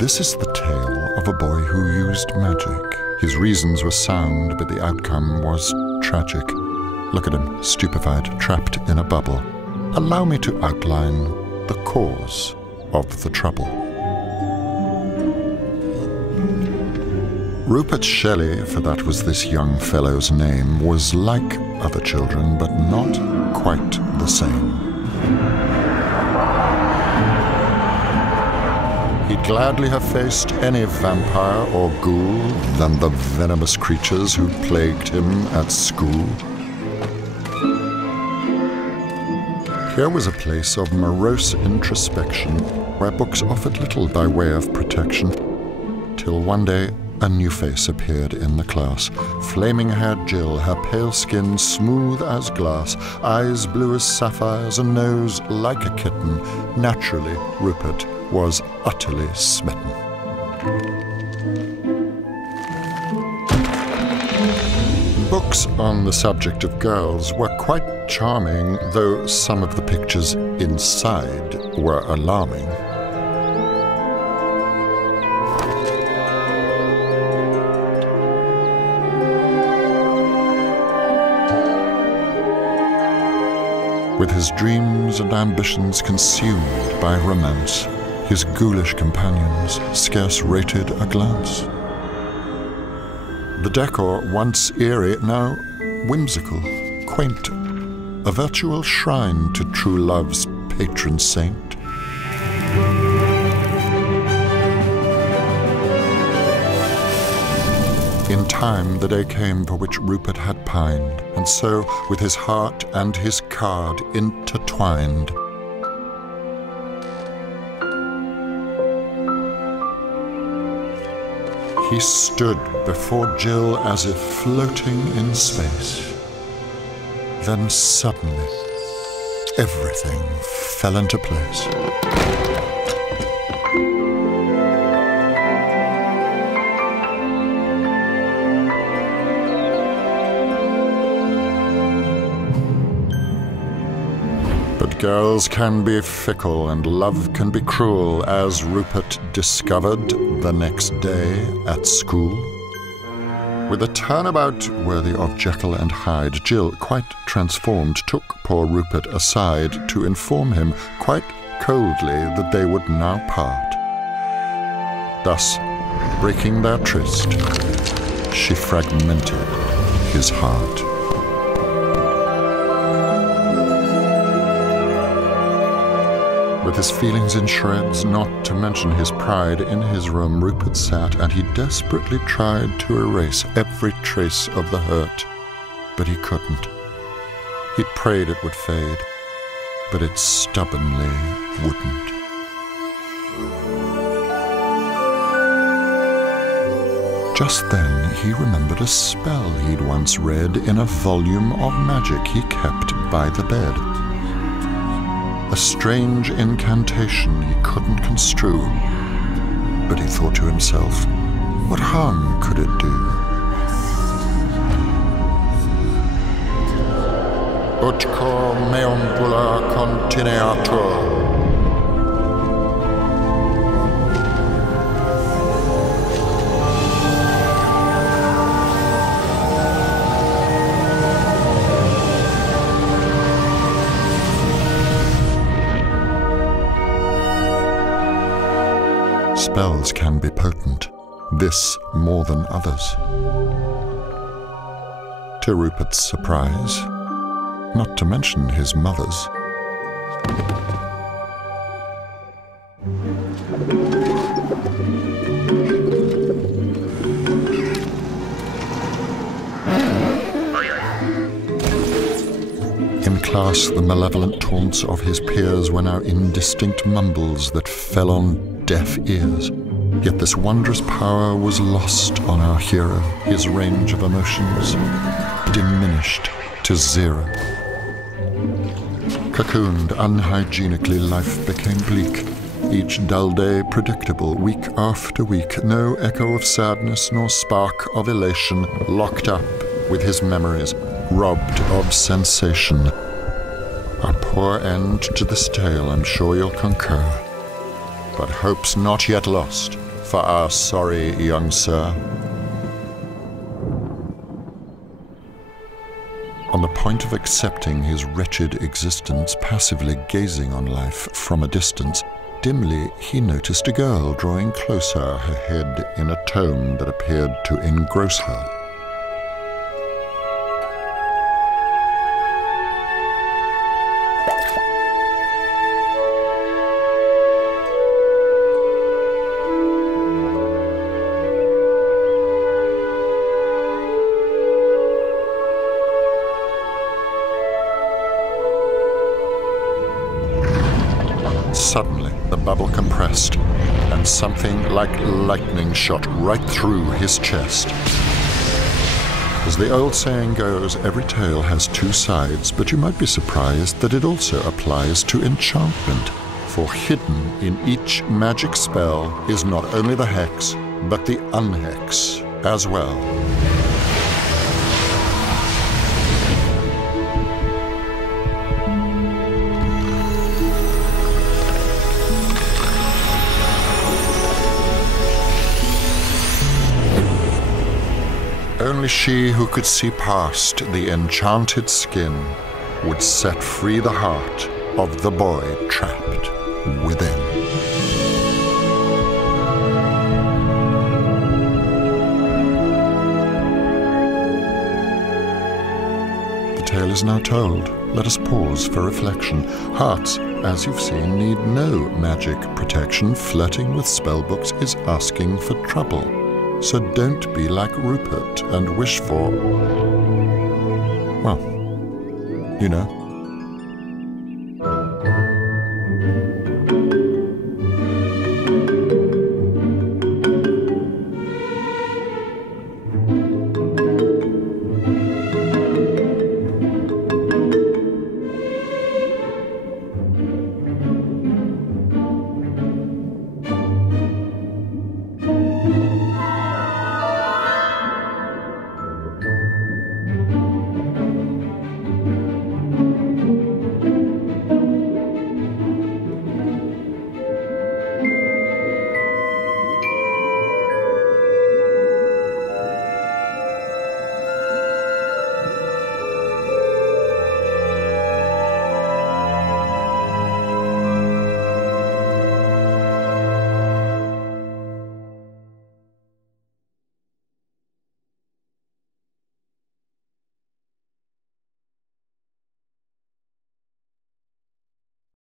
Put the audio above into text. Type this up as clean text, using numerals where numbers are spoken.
This is the tale of a boy who used magic. His reasons were sound, but the outcome was tragic. Look at him, stupefied, trapped in a bubble. Allow me to outline the cause of the trouble. Rupert Shelley, for that was this young fellow's name, was like other children, but not quite the same. He'd gladly have faced any vampire or ghoul than the venomous creatures who plagued him at school. Here was a place of morose introspection where books offered little by way of protection, till one day a new face appeared in the class. Flaming-haired Jill, her pale skin smooth as glass, eyes blue as sapphires, a nose like a kitten. Naturally, Rupert was utterly smitten. Books on the subject of girls were quite charming, though some of the pictures inside were alarming. With his dreams and ambitions consumed by romance, his ghoulish companions scarce rated a glance. The decor, once eerie, now whimsical, quaint, a virtual shrine to true love's patron saint. In time, the day came for which Rupert had pined, and so, with his heart and his card intertwined, he stood before Jill as if floating in space. Then suddenly, everything fell into place. But girls can be fickle and love can be cruel, as Rupert discovered the next day at school. With a turnabout worthy of Jekyll and Hyde, Jill, quite transformed, took poor Rupert aside to inform him quite coldly that they would now part. Thus, breaking their tryst, she fragmented his heart. With his feelings in shreds, not to mention his pride, in his room Rupert sat, and he desperately tried to erase every trace of the hurt, but he couldn't. He'd prayed it would fade, but it stubbornly wouldn't. Just then he remembered a spell he'd once read in a volume of magic he kept by the bed. A strange incantation he couldn't construe, but he thought to himself, what harm could it do? Ut cor meambula continuatur. Spells can be potent, this more than others. To Rupert's surprise, not to mention his mother's. In class, the malevolent taunts of his peers were now indistinct mumbles that fell on deaf ears. Yet this wondrous power was lost on our hero, his range of emotions diminished to zero. Cocooned unhygienically, life became bleak. Each dull day predictable, week after week, no echo of sadness nor spark of elation, locked up with his memories, robbed of sensation. A poor end to this tale, I'm sure you'll concur. But hope's not yet lost. for our sorry young sir. On the point of accepting his wretched existence, passively gazing on life from a distance, dimly he noticed a girl drawing closer, her head in a tone that appeared to engross her. Suddenly, the bubble compressed, and something like lightning shot right through his chest. As the old saying goes, every tale has two sides, but you might be surprised that it also applies to enchantment, for hidden in each magic spell is not only the hex, but the unhex as well. Only she who could see past the enchanted skin would set free the heart of the boy trapped within. The tale is now told. Let us pause for reflection. Hearts, as you've seen, need no magic protection. Flirting with spellbooks is asking for trouble. So don't be like Rupert and wish for, well, you know.